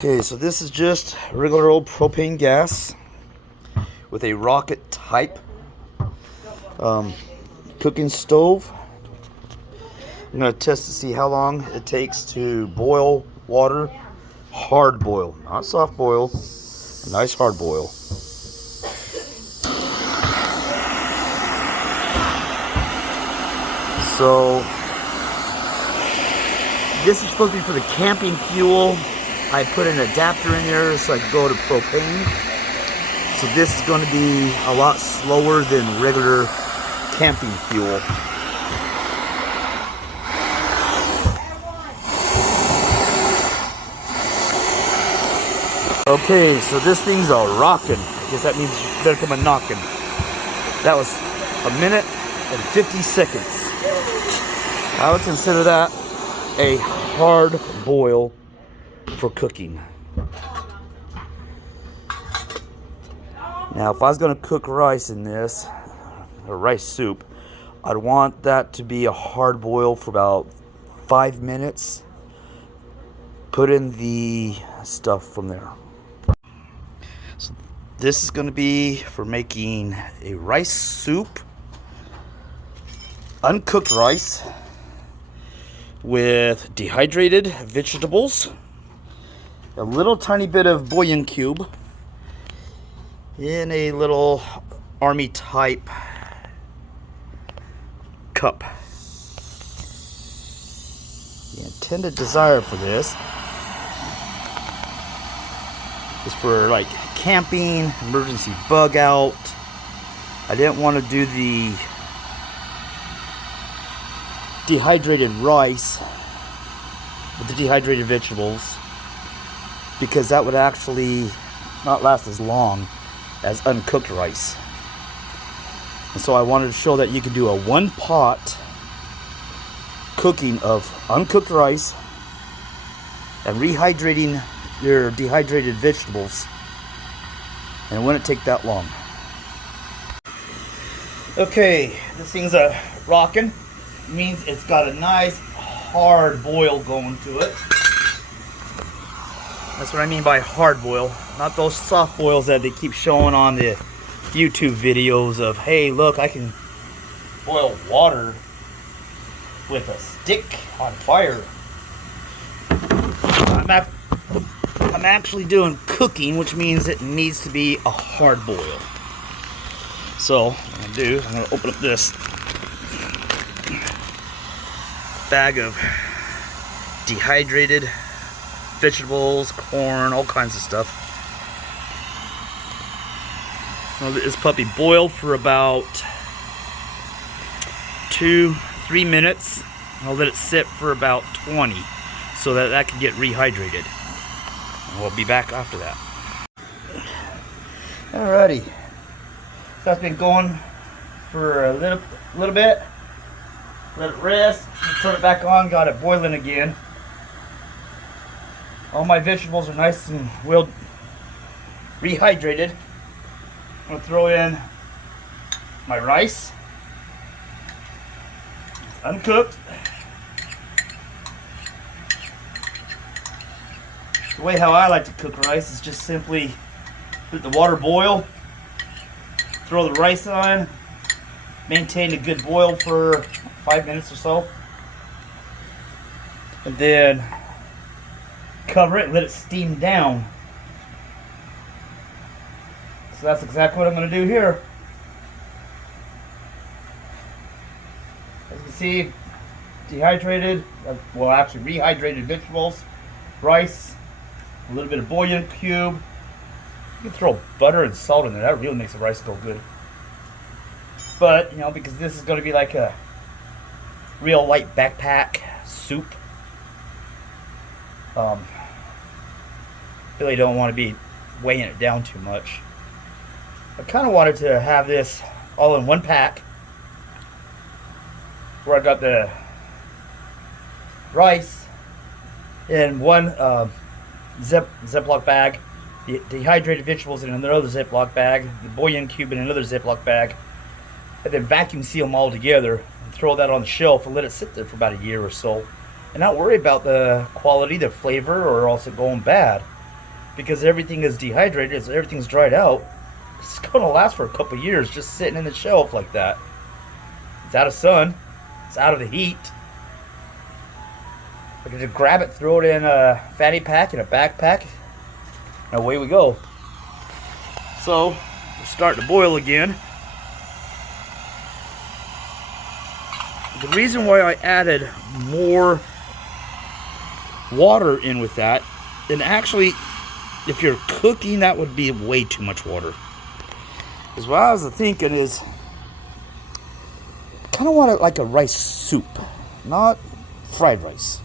Okay, so this is just regular old propane gas with a rocket type cooking stove. I'm going to test to see how long it takes to boil water. Hard boil, not soft boil, a nice hard boil. So this is supposed to be for the camping fuel. I put an adapter in there so I can go to propane. So this is going to be a lot slower than regular camping fuel. Okay, so this thing's a rockin'. I guess that means you better come a knockin'. That was 1 minute and 50 seconds. I would consider that a hard boil for cooking. Now, if I was going to cook rice in this, or rice soup, I'd want that to be a hard boil for about 5 minutes. Put in the stuff from there. So this is going to be for making a rice soup, uncooked rice with dehydrated vegetables, a little tiny bit of bouillon cube in a little army type cup. The intended desire for this is for like camping, emergency bug out. I didn't want to do the dehydrated rice with the dehydrated vegetables, because that would actually not last as long as uncooked rice. And so I wanted to show that you could do a one pot cooking of uncooked rice and rehydrating your dehydrated vegetables, and it wouldn't take that long. Okay, this thing's a rockin'. Means it's got a nice hard boil going to it. That's what I mean by hard boil, not those soft boils that they keep showing on the YouTube videos of, hey, look, I can boil water with a stick on fire. I'm actually doing cooking, which means it needs to be a hard boil. So what I'm gonna do, I'm gonna open up this bag of dehydrated vegetables, corn, all kinds of stuff. I'll let this puppy boil for about 2-3 minutes. I'll let it sit for about 20 so that that can get rehydrated. And we'll be back after that. Alrighty, so that's been going for a little bit. Let it rest, turn it back on, got it boiling again. All my vegetables are nice and well rehydrated. I'm gonna throw in my rice, it's uncooked. The way how I like to cook rice is just simply let the water boil, throw the rice on, maintain a good boil for 5 minutes or so, and then cover it and let it steam down. So that's exactly what I'm going to do here. As you can see, dehydrated, well actually rehydrated vegetables, rice, a little bit of bouillon cube. You can throw butter and salt in there, that really makes the rice go good. But, you know, because this is going to be like a real light backpack soup, really don't want to be weighing it down too much. I kind of wanted to have this all in one pack, where I got the rice in one Ziploc bag, the dehydrated vegetables in another Ziploc bag, the bouillon cube in another Ziploc bag, and then vacuum seal them all together and throw that on the shelf and let it sit there for about a year or so, and not worry about the quality, the flavor, or else it going bad. because everything is dehydrated, so everything's dried out. It's going to last for a couple years just sitting in the shelf like that. It's out of sun. It's out of the heat. I can just grab it, throw it in a fanny pack, in a backpack, and away we go. So, we're starting to boil again. The reason why I added more water in with that, and actually, if you're cooking, that would be way too much water. Because what I was thinking is, I kind of want it like a rice soup, not fried rice.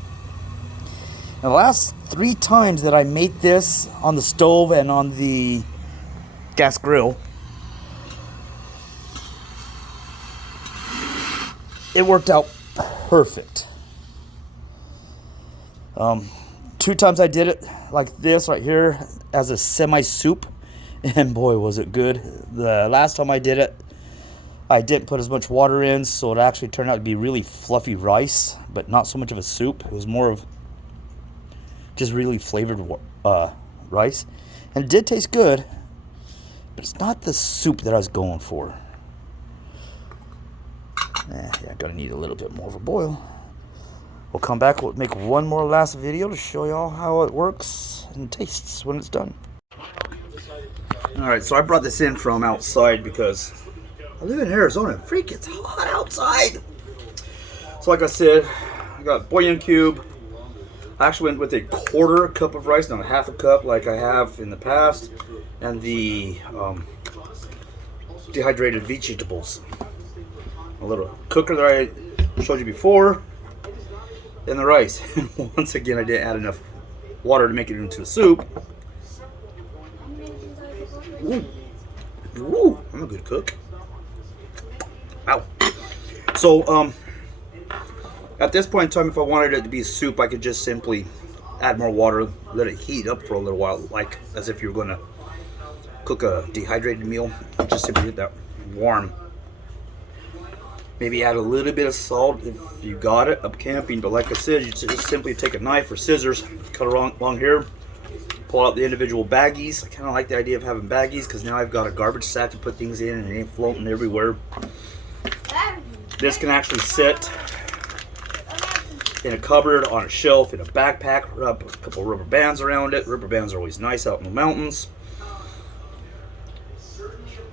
Now, the last 3 times that I made this on the stove and on the gas grill, it worked out perfect. 2 times I did it like this right here as a semi-soup, and boy was it good. The last time I did it, I didn't put as much water in, so it actually turned out to be really fluffy rice, but not so much of a soup. It was more of just really flavored rice, and it did taste good, but it's not the soup that I was going for. Yeah, I'm gonna need a little bit more of a boil. We'll come back, we'll make one more last video to show y'all how it works and tastes when it's done. Alright, so I brought this in from outside because I live in Arizona. Freak, it's hot outside. So like I said, I got bouillon cube. I actually went with a 1/4 cup of rice, not a 1/2 cup like I have in the past. And the dehydrated vegetables. A little cooker that I showed you before. And the rice. Once again, I didn't add enough water to make it into a soup. Ooh. Ooh, I'm a good cook. Wow. So, at this point in time, if I wanted it to be a soup, I could just simply add more water, let it heat up for a little while, like as if you were going to cook a dehydrated meal. Just simply get that warm. Maybe add a little bit of salt if you got it up camping, but like I said, you just simply take a knife or scissors, cut along here, pull out the individual baggies. I kind of like the idea of having baggies because now I've got a garbage sack to put things in and it ain't floating everywhere. This can actually sit in a cupboard, on a shelf, in a backpack, wrap a couple rubber bands around it. Rubber bands are always nice out in the mountains.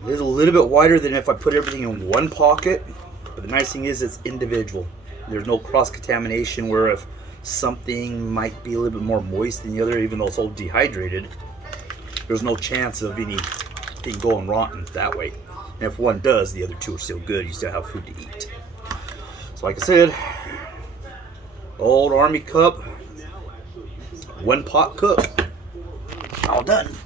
It is a little bit wider than if I put everything in one pocket. But the nice thing is it's individual. There's no cross-contamination where if something might be a little bit more moist than the other, even though it's all dehydrated, there's no chance of anything going rotten that way. And if one does, the other 2 are still good. You still have food to eat. So like I said, old Army cup, 1 pot cook. All done.